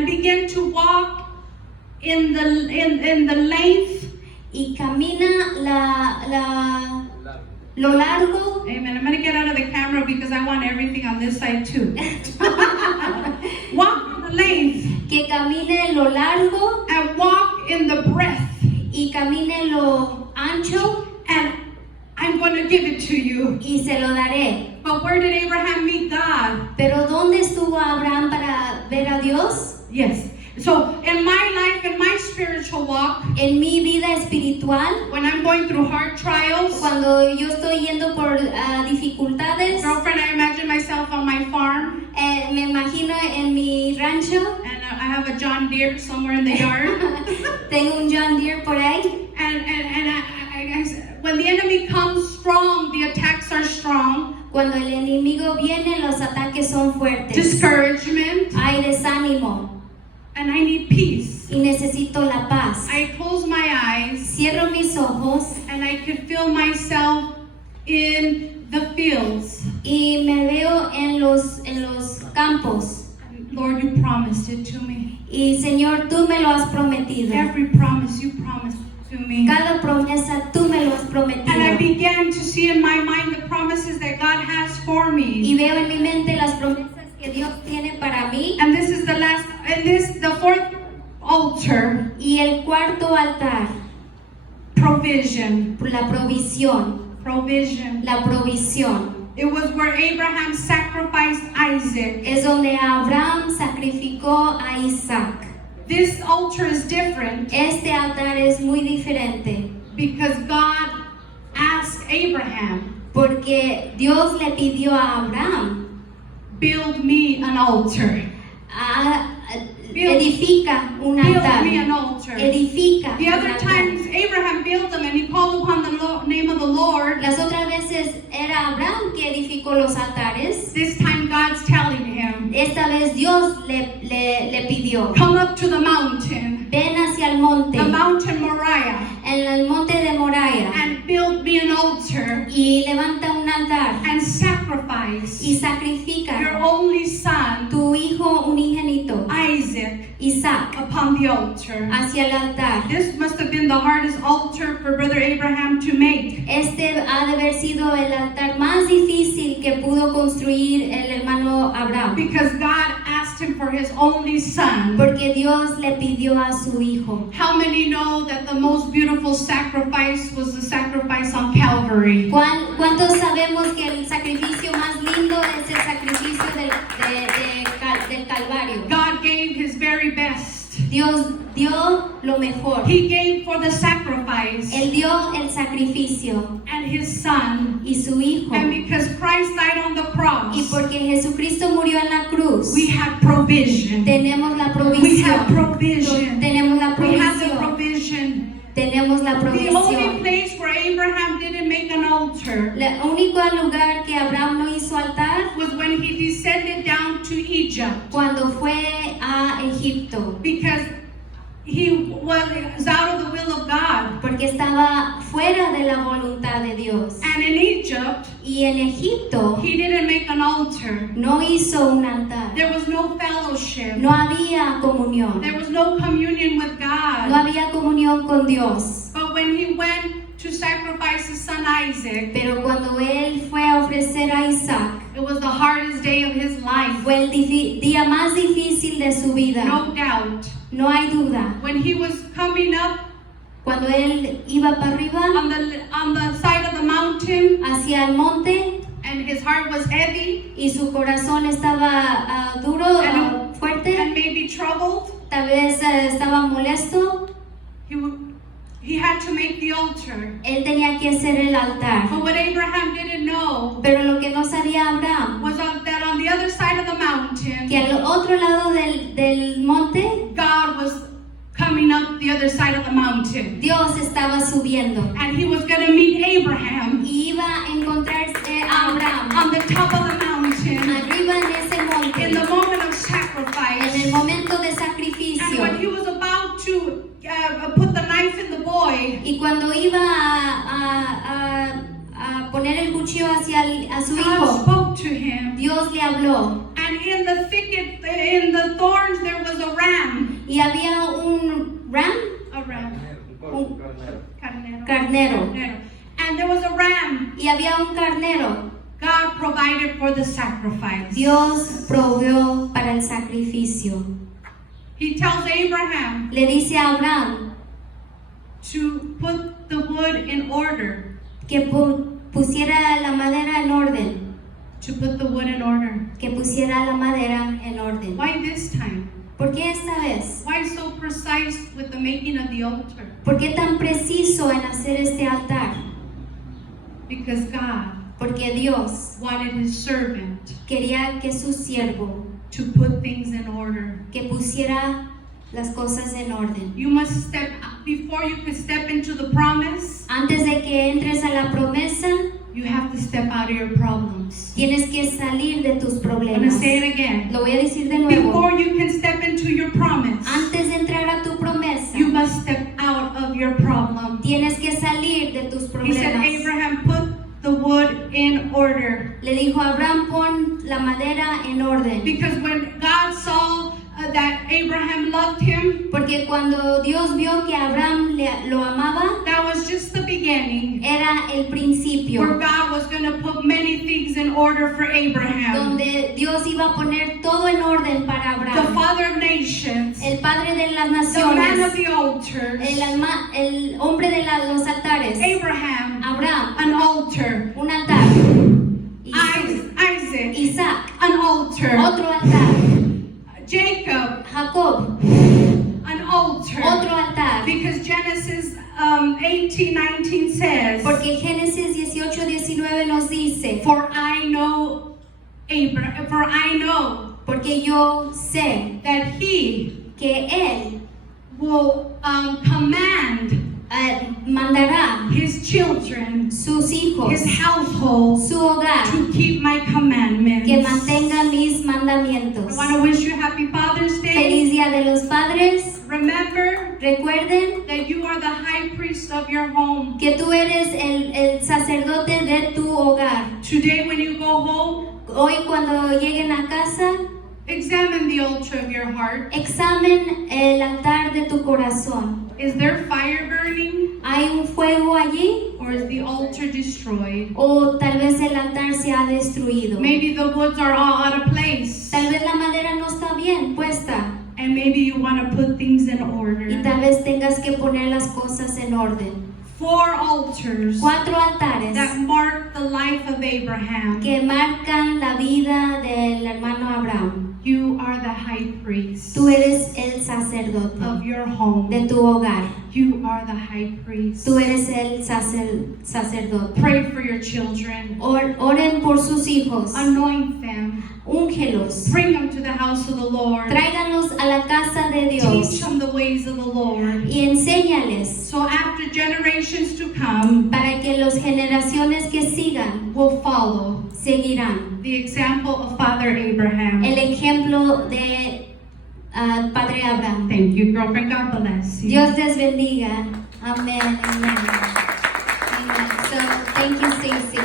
and began to walk in the length. Y camina lo largo. Amen. I'm going to get out of the camera because I want everything on this side too. Walk in the length. Que camine lo largo. And walk in the breadth. Y camine lo ancho. And I'm going to give it to you. Y se lo daré. But where did Abraham meet God? Pero ¿dónde estuvo Abraham para ver a Dios? Yes. So in my life, in my spiritual walk, en mi vida espiritual, when I'm going through hard trials, cuando yo estoy yendo por dificultades, girlfriend, I imagine myself on my farm. Me imagino en mi rancho. And I have a John Deere somewhere in the yard. Tengo un John Deere por ahí. And when the enemy comes strong, the attacks are strong. Cuando el enemigo viene, los ataques son fuertes. Discouragement. Hay desánimo. And I need peace. Y necesito la paz. I close my eyes. Cierro mis ojos. And I could feel myself in the fields. Y me veo en los campos. Lord, you promised it to me. Y Señor, tú me lo has prometido. Every promise you promised to me. Cada promesa tú me lo has prometido. And I began to see in my mind the promises that God has for me. Y veo en mi mente las promesas que Dios tiene para mí. And this is the fourth altar. Y el cuarto altar. Provision. La provisión. Provision. La provisión. It was where Abraham sacrificed Isaac. Es donde Abraham sacrificó a Isaac. This altar is different. Este altar es muy diferente. Because God asked Abraham. Porque Dios le pidió a Abraham. Build me an altar. Edifica un altar. Build me an altar. Edifica. The other times Abraham built them and he called upon the name of the Lord. Las otras veces era Abraham que edificó los altares. This time God's telling him. Esta vez Dios le pidió. Come up to the mountain. Ven hacia el monte. The mountain Moriah. En el monte de Moriah. And build me an altar. Y levanta un altar. And sacrifice. Y sacrifica. Your only son. Tu hijo unigénito. Isaac upon the altar. Hacia el altar. This must have been the hardest altar for Brother Abraham to make. Este ha de haber sido el altar más difícil que pudo construir el hermano Abraham. Because God asked him for his only son. Porque Dios le pidió a su hijo. How many know that the most beautiful sacrifice was the sacrifice on Calvary? ¿Cuántos sabemos que el sacrificio más lindo es el sacrificio del Calvario? God gave his very best. Dios dio lo mejor. He gave for the sacrifice. Él dio el sacrificio. And his son. Y su hijo. And because Christ died on the cross. Y porque Jesucristo murió en la cruz. We have provision. Tenemos la provisión. We have provision. Tenemos la provisión. We have the provision. Tenemos la provisión. The only place where Abraham didn't make an altar. El único lugar que Abraham no hizo altar was when he descended down to Egypt. Cuando fue a Egipto. Because he was out of the will of God. Porque estaba fuera de la voluntad de Dios. And in Egypt, y en Egipto, he didn't make an altar. No hizo un altar. There was no fellowship. No había comunión. There was no communion with God. No había comunión con Dios. But when he went to sacrifice his son Isaac, pero cuando él fue a ofrecer a Isaac, it was the hardest day of his life. Fue el día más difícil de su vida. No doubt. No hay duda. When he was coming up, cuando él iba para arriba, on the side of the mountain, hacia el monte, and his heart was heavy, y su corazón estaba duro, fuerte, and maybe troubled, tal vez estaba molesto. He had to make the altar. Él tenía que hacer el altar. But what Abraham didn't know, pero lo que no sabía Abraham, was that on the other side of the mountain, que al otro lado del monte, God was coming up the other side of the mountain. Dios estaba subiendo. And he was going to meet Abraham. Y iba a encontrarse a Abraham on the top of the mountain. Arriba en ese monte. In the moment of sacrifice. En el momento de sacrificio. And when he was about to put the knife in the boy. Y cuando iba a poner el cuchillo a su hijo, God spoke to him. Dios le habló. And in the thicket, in the thorns, there was a ram. Y había un ram, a ram, un carnero. carnero. And there was a ram. Y había un carnero. God provided for the sacrifice. Dios proveó para el sacrificio. He tells Abraham Le dice a Abraham to put the wood in order. que pusiera la madera en orden. To put the wood in order. Que pusiera la madera en orden. Why this time? ¿Por qué esta vez? Why so precise with the making of the altar? ¿Por qué tan preciso en hacer este altar? Because God Porque Dios wanted his servant quería que su siervo to put things in order. que pusiera las cosas en orden. You must step, before you can step into the promise, Antes de que entres a la promesa, you have to step out of your problems. tienes que salir de tus I'm going to problemas. say it again. Lo voy a decir de nuevo. Before you can step into your promise, Antes de entrar a tu promesa, you must step out of your problem. tienes que salir de tus He said, problemas. Abraham, put the wood in order. Le dijo a Abraham, pon la madera en orden. Because when God saw that Abraham loved him, Porque cuando Dios vio que Abraham lo amaba, that was just the beginning, era el principio, where God was going to put many things in order for Abraham. donde Dios iba a poner todo en orden para The Abraham. father of nations, El padre de las the man of naciones, the altars, el hombre de los altares, Abraham, Abraham, an altar, un altar, Isaac, Isaac, an altar, otro altar, Jacob, Jacob, an altar. otro altar. Because Genesis 18:19 says, Porque Génesis 18:19 nos dice, For I know porque yo sé that he que Él will command mandará his children, sus hijos, his household, su hogar, to keep my commandments. que mantenga mis mandamientos. I want to wish you happy Father's Day. Feliz Día de los Padres. Remember Recuerden that you are the high priest of your home. que tú eres el sacerdote de tu hogar. Today when you go home, Hoy cuando lleguen a casa, examine the altar of your heart. examen el altar de tu corazón. Is there fire burning, ¿Hay un fuego allí? or is the altar destroyed? ¿O tal vez el altar se ha destruido? Maybe the woods are all out of place, Tal vez la madera no está bien puesta and maybe you want to put things in y order. tal vez tengas que poner las cosas en orden. 4 altars 4 altares that mark the life of Abraham. que marcan la vida del hermano Abraham. You are the high priest Tú eres el sacerdote of your home. de tu hogar. You are the high priest. Tú eres el sacerdote. Pray for your children. Oren por sus hijos. Anoint them. Úngelos. Bring them to the house of the Lord. Tráiganos a la casa de Teach Dios them the ways of the Lord. y enséñales So after generations to come para que las generaciones que sigan will follow seguirán the example of Father Abraham. el ejemplo de Padre Abraham. Thank you, girlfriend. God bless you. Dios les bendiga. Amén. Amen. Amen. So, thank you, Stacy.